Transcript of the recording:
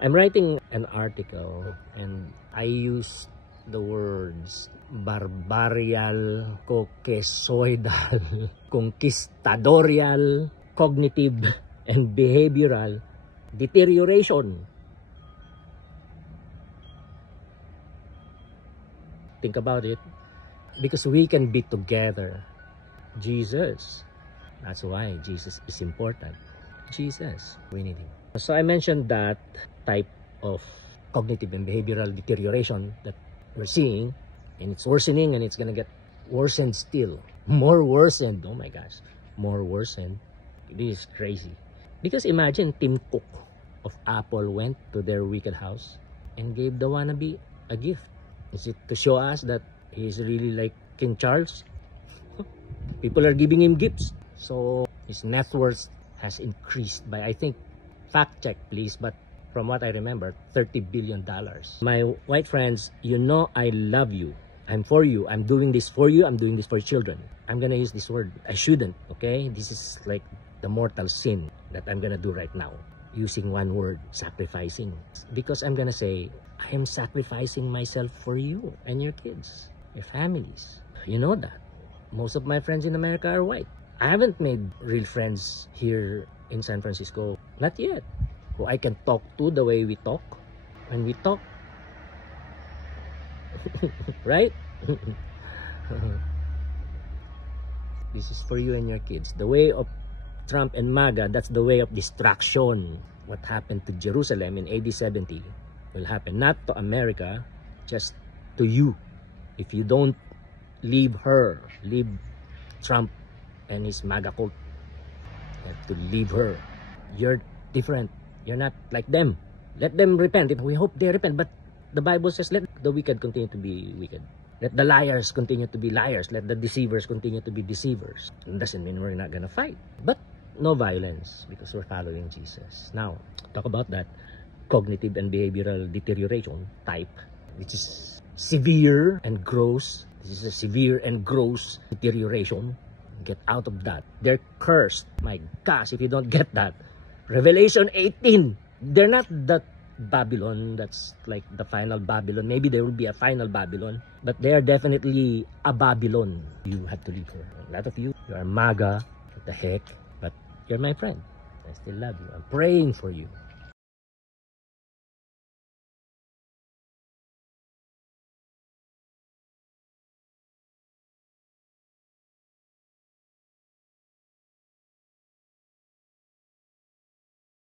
I'm writing an article and I use the words barbarial, caucasoidal, conquistadorial, cognitive, and behavioral deterioration. Think about it. Because we can be together. Jesus. That's why Jesus is important. Jesus. We need him. So I mentioned that type of cognitive and behavioral deterioration that we're seeing, and it's worsening, and it's gonna get worsened still. More worsened. Oh my gosh. More worsened. This is crazy. Because imagine Tim Cook of Apple went to their wicked house and gave the wannabe a gift. Is it to show us that he's really like King Charles? People are giving him gifts. So his net worth has increased by, I think, fact check please, but from what I remember, $30 billion. My white friends, you know I love you. I'm for you. I'm doing this for you. I'm doing this for children. I'm gonna use this word. I shouldn't, okay? This is like the mortal sin that I'm gonna do right now. Using one word, sacrificing. Because I'm gonna say, I am sacrificing myself for you and your kids, your families. You know that. Most of my friends in America are white. I haven't made real friends here in San Francisco. Not yet. Who I can talk to the way we talk. When we talk. Right? This is for you and your kids. The way of Trump and MAGA, that's the way of distraction. What happened to Jerusalem in AD 70 will happen not to America, just to you. If you don't leave her, leave Trump and his MAGA cult, you have to leave her. You're different. You're not like them. Let them repent. We hope they repent. But the Bible says, let the wicked continue to be wicked. Let the liars continue to be liars. Let the deceivers continue to be deceivers. It doesn't mean we're not gonna fight. But no violence, because we're following Jesus. Now, talk about that cognitive and behavioral deterioration type, which is severe and gross. This is a severe and gross deterioration. Get out of that. They're cursed. My gosh, if you don't get that. Revelation 18. They're not that Babylon that's like the final Babylon. Maybe there will be a final Babylon, but they are definitely a Babylon. You have to leave her. A lot of you are MAGA. What the heck? But you're my friend. I still love you. I'm praying for you.